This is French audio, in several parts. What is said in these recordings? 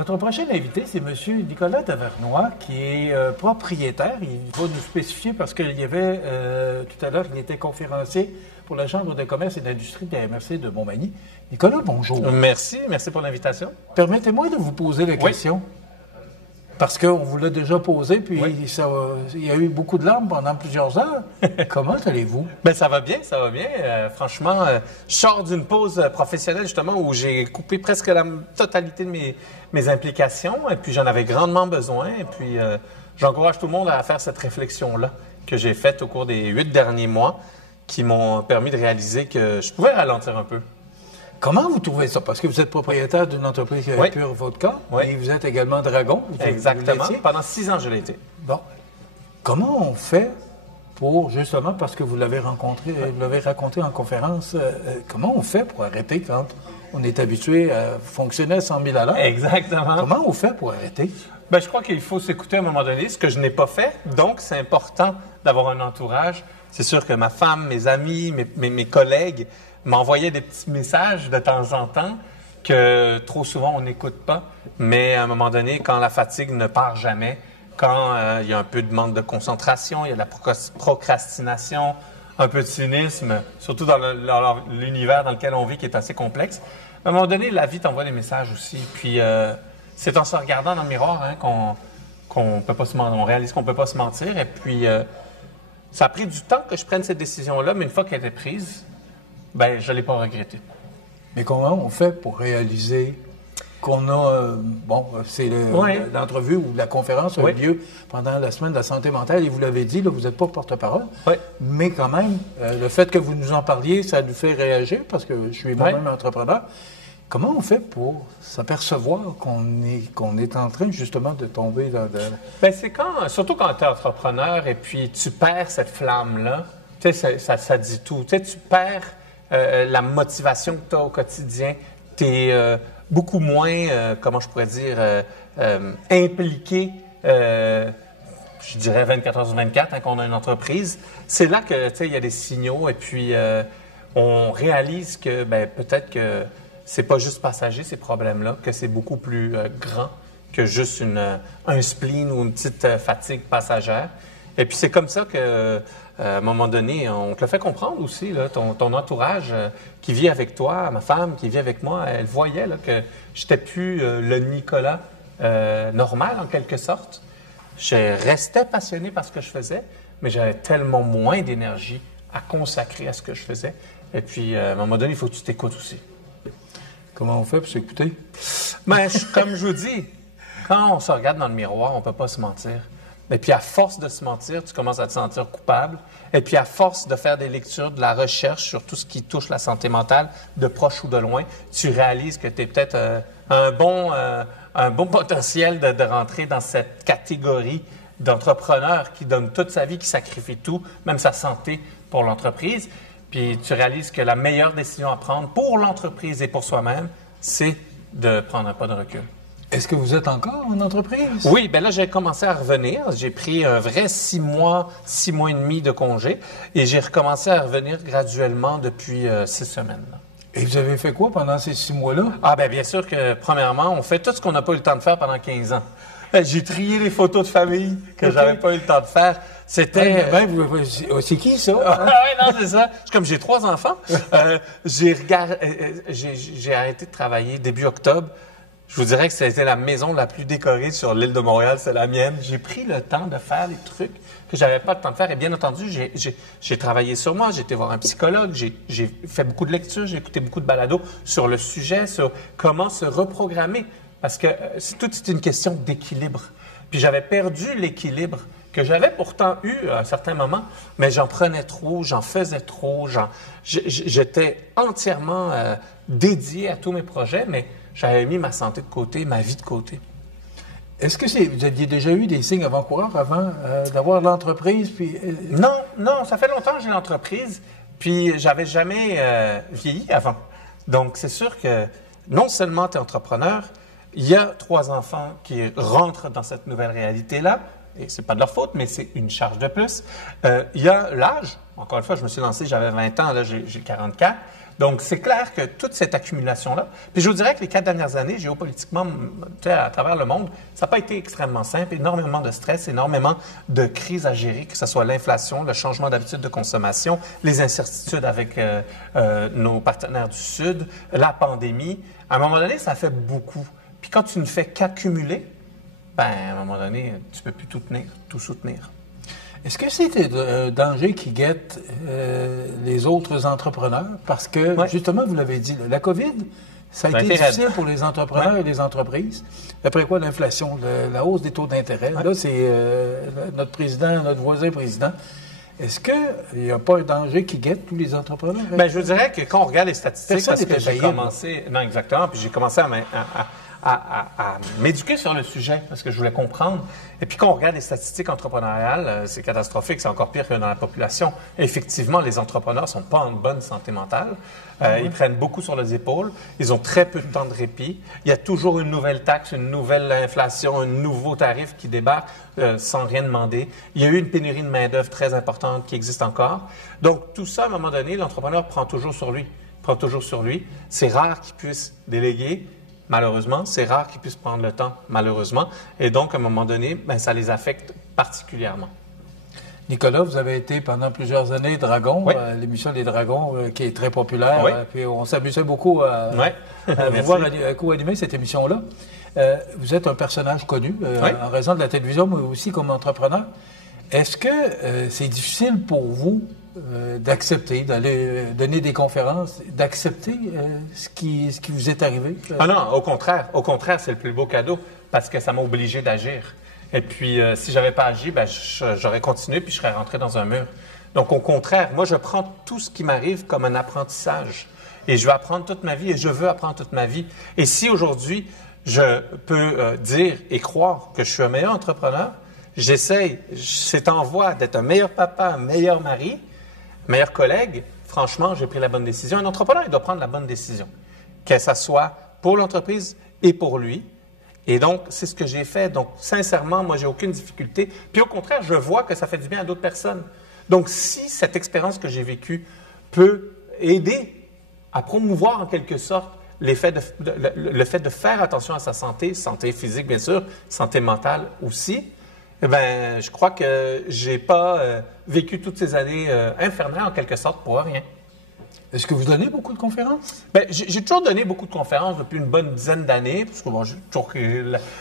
Notre prochain invité, c'est M. Nicolas Tavernois, qui est propriétaire. Il va nous spécifier parce qu'il y avait, tout à l'heure, il était conférencier pour la Chambre de commerce et d'industrie de la MRC de Montmagny. Nicolas, bonjour. Merci pour l'invitation. Permettez-moi de vous poser la question. Parce qu'on vous l'a déjà posé, puis il y a eu beaucoup de larmes pendant plusieurs heures. Comment allez-vous? Bien, ça va bien. Franchement, je sors d'une pause professionnelle, justement, où j'ai coupé presque la totalité de mes implications, et puis j'en avais grandement besoin. Et puis, j'encourage tout le monde à faire cette réflexion-là que j'ai faite au cours des 8 derniers mois, qui m'ont permis de réaliser que je pouvais ralentir un peu. Comment vous trouvez ça? Parce que vous êtes propriétaire d'une entreprise Pure Vodka et vous êtes également dragon. Exactement. Pendant 6 ans, je l'ai été. Bon. Comment on fait pour, justement, parce que vous l'avez rencontré, vous l'avez raconté en conférence, comment on fait pour arrêter quand on est habitué à fonctionner à 100 000 à l'heure? Exactement. Comment on fait pour arrêter? Bien, je crois qu'il faut s'écouter à un moment donné, ce que je n'ai pas fait. Donc, c'est important d'avoir un entourage. C'est sûr que ma femme, mes amis, mes collègues m'envoyaient des petits messages de temps en temps que trop souvent on n'écoute pas. Mais à un moment donné, quand la fatigue ne part jamais, quand il y a un peu de manque de concentration, il y a de la procrastination, un peu de cynisme, surtout dans l'univers dans lequel on vit qui est assez complexe, à un moment donné, la vie t'envoie des messages aussi. Puis c'est en se regardant dans le miroir qu'on peut pas on réalise qu'on ne peut pas se mentir. Et puis ça a pris du temps que je prenne cette décision-là, mais une fois qu'elle était prise, ben, je ne l'ai pas regretté. Mais comment on fait pour réaliser qu'on a... c'est l'entrevue ou la conférence a eu lieu pendant la semaine de la santé mentale, et vous l'avez dit, là, vous n'êtes pas porte-parole, mais quand même, le fait que vous nous en parliez, ça nous fait réagir, parce que je suis moi-même entrepreneur. Comment on fait pour s'apercevoir qu'on est en train, justement, de tomber dans... Bien, c'est surtout quand tu es entrepreneur et puis tu perds cette flamme-là, tu sais, ça dit tout. Tu sais, tu perds la motivation que tu as au quotidien. Tu es beaucoup moins, comment je pourrais dire, impliqué, je dirais 24 heures sur 24, quand on a une entreprise. C'est là que, tu sais, il y a des signaux et puis on réalise que, peut-être que c'est pas juste passager, ces problèmes-là, que c'est beaucoup plus grand que juste un spleen ou une petite fatigue passagère. Et puis c'est comme ça que, à un moment donné, on te le fait comprendre aussi, là, ton entourage qui vit avec toi, ma femme qui vit avec moi, elle voyait là, que je n'étais plus le Nicolas normal, en quelque sorte. Je restais passionné par ce que je faisais, mais j'avais tellement moins d'énergie à consacrer à ce que je faisais. Et puis, à un moment donné, il faut que tu t'écoutes aussi. Comment on fait pour s'écouter? Mais comme je vous dis, quand on se regarde dans le miroir, on ne peut pas se mentir. Et puis, à force de se mentir, tu commences à te sentir coupable. Et puis, à force de faire des lectures, de la recherche sur tout ce qui touche la santé mentale, de proche ou de loin, tu réalises que tu es peut-être un bon potentiel de rentrer dans cette catégorie d'entrepreneur qui donne toute sa vie, qui sacrifie tout, même sa santé pour l'entreprise. Puis, tu réalises que la meilleure décision à prendre pour l'entreprise et pour soi-même, c'est de prendre un pas de recul. Est-ce que vous êtes encore en entreprise? Oui, bien là, j'ai commencé à revenir. J'ai pris un vrai 6 mois et demi de congé et j'ai recommencé à revenir graduellement depuis 6 semaines. Et vous avez fait quoi pendant ces 6 mois-là? Ah bien sûr que, premièrement, on fait tout ce qu'on n'a pas eu le temps de faire pendant 15 ans. J'ai trié les photos de famille que j'avais pas eu le temps de faire. C'était... c'est qui, ça? Non, c'est ça. Comme j'ai 3 enfants, j'ai arrêté de travailler début octobre. Je vous dirais que c'était la maison la plus décorée sur l'île de Montréal, c'est la mienne. J'ai pris le temps de faire les trucs que j'avais pas le temps de faire. Et bien entendu, j'ai travaillé sur moi, j'ai été voir un psychologue, j'ai fait beaucoup de lectures, j'ai écouté beaucoup de balados sur le sujet, sur comment se reprogrammer. Parce que tout est une question d'équilibre. Puis j'avais perdu l'équilibre que j'avais pourtant eu à un certain moment, mais j'en prenais trop, j'en faisais trop, j'étais entièrement dédié à tous mes projets, mais j'avais mis ma santé de côté, ma vie de côté. Est-ce que vous aviez déjà eu des signes avant-coureurs avant d'avoir l'entreprise? Puis, Non, ça fait longtemps que j'ai l'entreprise, puis j'avais jamais vieilli avant. Donc, c'est sûr que non seulement tu es entrepreneur, il y a 3 enfants qui rentrent dans cette nouvelle réalité-là, et c'est pas de leur faute, mais c'est une charge de plus. Il y a l'âge. Encore une fois, je me suis lancé, j'avais 20 ans, là, j'ai 44. Donc, c'est clair que toute cette accumulation-là, puis je vous dirais que les 4 dernières années, géopolitiquement, à travers le monde, ça n'a pas été extrêmement simple, énormément de stress, énormément de crises à gérer, que ce soit l'inflation, le changement d'habitude de consommation, les incertitudes avec nos partenaires du Sud, la pandémie. À un moment donné, ça fait beaucoup. Puis quand tu ne fais qu'accumuler, à un moment donné, tu ne peux plus tout soutenir. Est-ce que c'est un danger qui guette les autres entrepreneurs? Parce que, justement, vous l'avez dit, la COVID, ça a été difficile pour les entrepreneurs et les entreprises. Après quoi, l'inflation, la hausse des taux d'intérêt. Là, c'est notre président, notre voisin président. Est-ce qu'il n'y a pas un danger qui guette tous les entrepreneurs? Bien, je vous dirais que quand on regarde les statistiques, parce que j'ai commencé... Non, exactement. Puis j'ai commencé à m'éduquer sur le sujet parce que je voulais comprendre. Et puis, quand on regarde les statistiques entrepreneuriales, c'est catastrophique, c'est encore pire que dans la population. Effectivement, les entrepreneurs ne sont pas en bonne santé mentale. Ils prennent beaucoup sur les épaules. Ils ont très peu de temps de répit. Il y a toujours une nouvelle taxe, une nouvelle inflation, un nouveau tarif qui débarque sans rien demander. Il y a eu une pénurie de main-d'œuvre très importante qui existe encore. Donc, tout ça, à un moment donné, l'entrepreneur prend toujours sur lui. C'est rare qu'il puisse déléguer. Malheureusement, c'est rare qu'ils puissent prendre le temps, malheureusement. Et donc, à un moment donné, ça les affecte particulièrement. Nicolas, vous avez été pendant plusieurs années Dragon, l'émission des Dragons, qui est très populaire. Oui. Puis on s'amusait beaucoup à vous voir co-animer cette émission-là. Vous êtes un personnage connu en raison de la télévision, mais aussi comme entrepreneur. Est-ce que c'est difficile pour vous d'accepter, d'aller donner des conférences, d'accepter ce qui vous est arrivé? Ah non, au contraire, c'est le plus beau cadeau parce que ça m'a obligé d'agir. Et puis, si j'avais pas agi, j'aurais continué puis je serais rentré dans un mur. Donc, au contraire, moi, je prends tout ce qui m'arrive comme un apprentissage. Et je vais apprendre toute ma vie et je veux apprendre toute ma vie. Et si aujourd'hui, je peux dire et croire que je suis un meilleur entrepreneur, j'essaye, c'est en voie d'être un meilleur papa, un meilleur mari, meilleur collègue, franchement, j'ai pris la bonne décision. Un entrepreneur, il doit prendre la bonne décision, que ça soit pour l'entreprise et pour lui. Et donc, c'est ce que j'ai fait. Donc, sincèrement, moi, j'ai aucune difficulté. Puis au contraire, je vois que ça fait du bien à d'autres personnes. Donc, si cette expérience que j'ai vécue peut aider à promouvoir en quelque sorte le fait de faire attention à sa santé physique bien sûr, santé mentale aussi, je crois que j'ai pas vécu toutes ces années infernales en quelque sorte pour rien. Est-ce que vous donnez beaucoup de conférences? J'ai toujours donné beaucoup de conférences depuis une bonne dizaine d'années, parce que j'ai toujours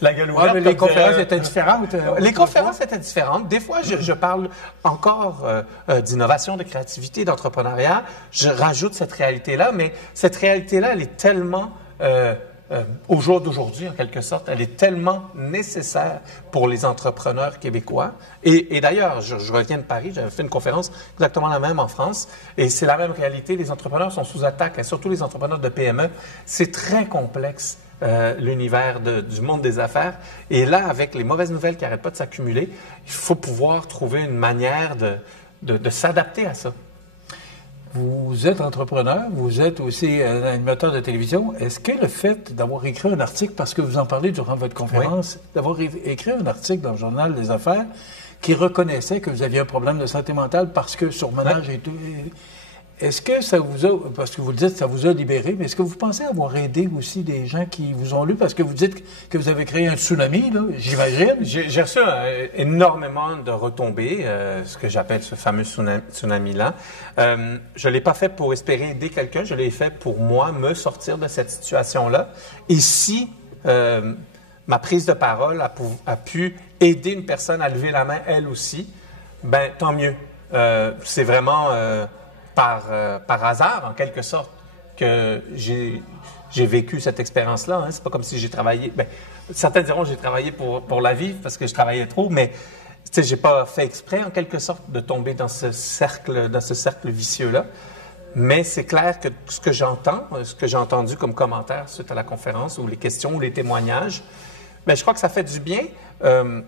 la gueule ouverte. Mais les conférences étaient différentes. Les conférences étaient différentes. Des fois, je parle encore d'innovation, de créativité, d'entrepreneuriat. Je rajoute cette réalité-là, mais cette réalité-là, elle est tellement... au jour d'aujourd'hui, en quelque sorte, elle est tellement nécessaire pour les entrepreneurs québécois. Et d'ailleurs, je reviens de Paris, j'avais fait une conférence exactement la même en France, et c'est la même réalité. Les entrepreneurs sont sous attaque, et surtout les entrepreneurs de PME. C'est très complexe, l'univers du monde des affaires. Et là, avec les mauvaises nouvelles qui n'arrêtent pas de s'accumuler, il faut pouvoir trouver une manière de s'adapter à ça. Vous êtes entrepreneur, vous êtes aussi un animateur de télévision. Est-ce que le fait d'avoir écrit un article, parce que vous en parlez durant votre conférence, d'avoir écrit un article dans le Journal des Affaires qui reconnaissait que vous aviez un problème de santé mentale parce que surmenage et tout, est-ce que ça vous a, parce que vous le dites, ça vous a libéré, mais est-ce que vous pensez avoir aidé aussi des gens qui vous ont lu? Parce que vous dites que vous avez créé un tsunami, là, j'imagine. J'ai reçu énormément de retombées, ce que j'appelle ce fameux tsunami-là. Je ne l'ai pas fait pour espérer aider quelqu'un, je l'ai fait pour moi, me sortir de cette situation-là. Et si ma prise de parole a pu aider une personne à lever la main, elle aussi, tant mieux. C'est vraiment... Par hasard, en quelque sorte, que j'ai vécu cette expérience-là. Hein. C'est pas comme si j'ai travaillé... certains diront que j'ai travaillé pour la vie parce que je travaillais trop, mais j'ai pas fait exprès, en quelque sorte, de tomber dans ce cercle vicieux-là. Mais c'est clair que ce que j'ai entendu comme commentaire suite à la conférence, ou les questions, ou les témoignages, je crois que ça fait du bien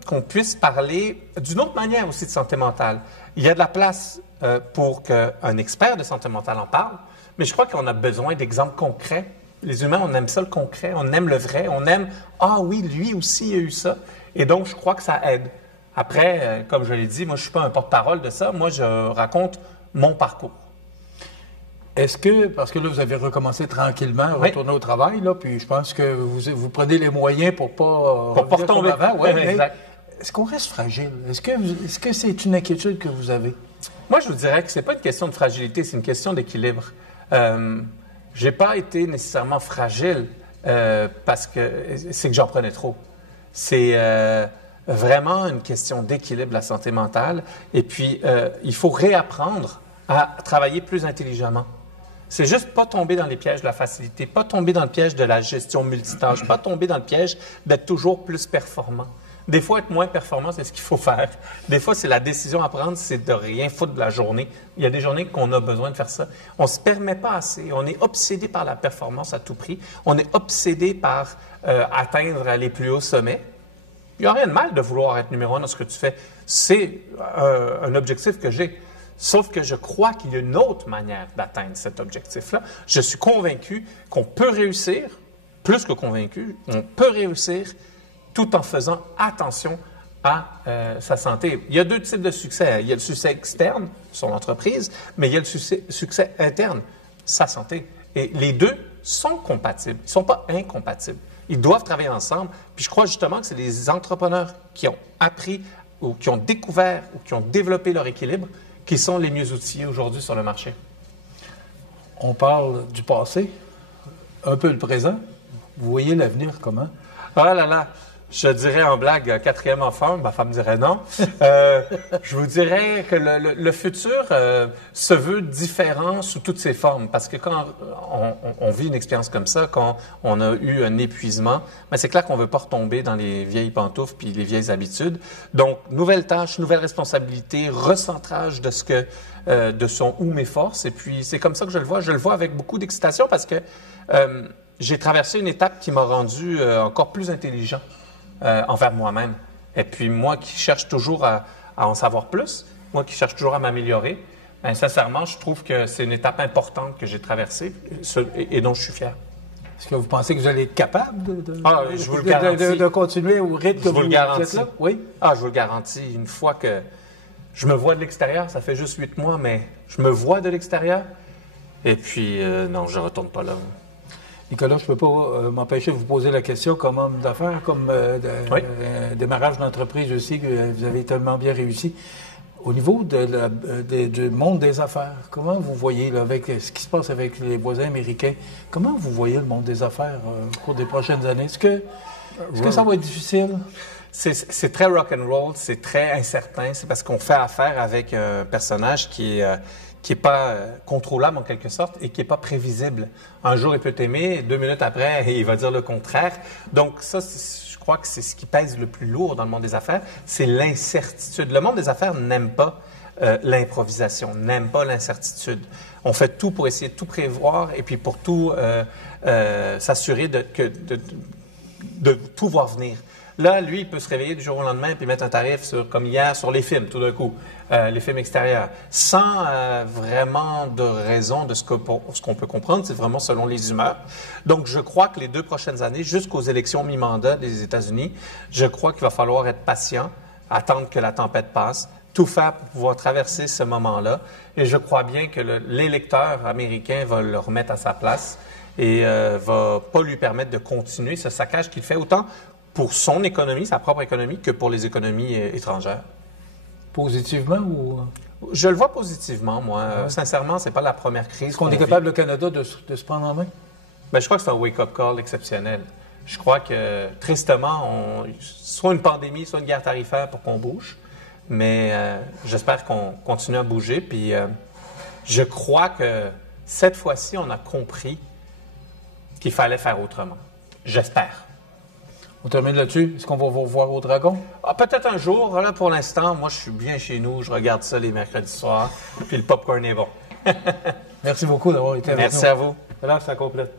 qu'on puisse parler d'une autre manière aussi de santé mentale. Il y a de la place pour qu'un expert de santé mentale en parle, mais je crois qu'on a besoin d'exemples concrets. Les humains, on aime ça le concret, on aime le vrai, on aime « Ah oui, lui aussi il a eu ça ». Et donc, je crois que ça aide. Après, comme je l'ai dit, moi, je ne suis pas un porte-parole de ça. Moi, je raconte mon parcours. Est-ce que, parce que là, vous avez recommencé tranquillement, retourner au travail, là, puis je pense que vous prenez les moyens pour pas retomber avant. Ouais, exact. Est-ce qu'on reste fragile? Est-ce que c'est une inquiétude que vous avez? Moi, je vous dirais que c'est pas une question de fragilité, c'est une question d'équilibre. J'ai pas été nécessairement fragile parce que c'est que j'en prenais trop. C'est vraiment une question d'équilibre de la santé mentale. Et puis, il faut réapprendre à travailler plus intelligemment. C'est juste pas tomber dans les pièges de la facilité, pas tomber dans le piège de la gestion multitâche, pas tomber dans le piège d'être toujours plus performant. Des fois, être moins performant, c'est ce qu'il faut faire. Des fois, c'est la décision à prendre, c'est de rien foutre de la journée. Il y a des journées qu'on a besoin de faire ça. On ne se permet pas assez. On est obsédé par la performance à tout prix. On est obsédé par atteindre les plus hauts sommets. Il n'y a rien de mal de vouloir être numéro un dans ce que tu fais. C'est un objectif que j'ai. Sauf que je crois qu'il y a une autre manière d'atteindre cet objectif-là. Je suis convaincu qu'on peut réussir, plus que convaincu, on peut réussir tout en faisant attention à sa santé. Il y a deux types de succès. Il y a le succès externe, son entreprise, mais il y a le succès interne, sa santé. Et les deux sont compatibles. Ils ne sont pas incompatibles. Ils doivent travailler ensemble. Puis je crois justement que c'est les entrepreneurs qui ont appris ou qui ont découvert ou qui ont développé leur équilibre qui sont les mieux outillés aujourd'hui sur le marché. On parle du passé, un peu le présent. Vous voyez l'avenir comment? Ah là là! Je dirais en blague, quatrième enfant, ma femme dirait non. Je vous dirais que le futur se veut différent sous toutes ses formes. Parce que quand on vit une expérience comme ça, quand on a eu un épuisement, ben c'est clair qu'on ne veut pas retomber dans les vieilles pantoufles puis les vieilles habitudes. Donc, nouvelles tâches, nouvelles responsabilités, recentrage de son ou mes forces. Et puis, c'est comme ça que je le vois. Je le vois avec beaucoup d'excitation parce que j'ai traversé une étape qui m'a rendu encore plus intelligent. Envers moi-même. Et puis moi qui cherche toujours à en savoir plus, moi qui cherche toujours à m'améliorer, bien, sincèrement, je trouve que c'est une étape importante que j'ai traversée et dont je suis fier. Est-ce que vous pensez que vous allez être capable je vous le garantis. De continuer au rythme que vous êtes là? Oui? Je vous le garantis. Une fois que je me vois de l'extérieur, ça fait juste 8 mois, mais je me vois de l'extérieur. Et puis, non, je ne retourne pas là. Nicolas, je ne peux pas m'empêcher de vous poser la question comme homme d'affaires, comme démarrage d'entreprise aussi, que vous avez tellement bien réussi. Au niveau du monde des affaires, comment vous voyez, là, avec ce qui se passe avec les voisins américains, comment vous voyez le monde des affaires au cours des prochaines années? Est-ce que ça va être difficile? C'est très rock'n'roll, c'est très incertain. C'est parce qu'on fait affaire avec un personnage qui est pas contrôlable en quelque sorte et qui n'est pas prévisible. Un jour, il peut t'aimer, 2 minutes après, il va dire le contraire. Donc ça, je crois que c'est ce qui pèse le plus lourd dans le monde des affaires, c'est l'incertitude. Le monde des affaires n'aime pas l'improvisation, n'aime pas l'incertitude. On fait tout pour essayer de tout prévoir et puis pour tout s'assurer de tout voir venir. Là, lui, il peut se réveiller du jour au lendemain puis mettre un tarif comme hier sur les films, tout d'un coup, les films extérieurs, sans vraiment de raison de ce qu'on peut comprendre. C'est vraiment selon les humeurs. Donc, je crois que les 2 prochaines années, jusqu'aux élections mi-mandat des États-Unis, je crois qu'il va falloir être patient, attendre que la tempête passe, tout faire pour pouvoir traverser ce moment-là. Et je crois bien que l'électeur américain va le remettre à sa place et va pas lui permettre de continuer ce saccage qu'il fait autant pour son économie, sa propre économie, que pour les économies étrangères. Positivement ou? Je le vois positivement, moi. Ouais. Sincèrement, c'est pas la première crise. Est-ce qu'on est capable, le Canada, de se prendre en main? Bien, je crois que c'est un wake-up call exceptionnel. Je crois que, tristement, soit une pandémie, soit une guerre tarifaire pour qu'on bouge. Mais j'espère qu'on continue à bouger. Puis je crois que cette fois-ci, on a compris qu'il fallait faire autrement. J'espère. On termine là-dessus. Est-ce qu'on va vous revoir au Dragon? Peut-être un jour. Là, pour l'instant, moi, je suis bien chez nous. Je regarde ça les mercredis soirs. Puis le popcorn est bon. Merci beaucoup d'avoir été avec nous. Merci à vous. Là, ça complète.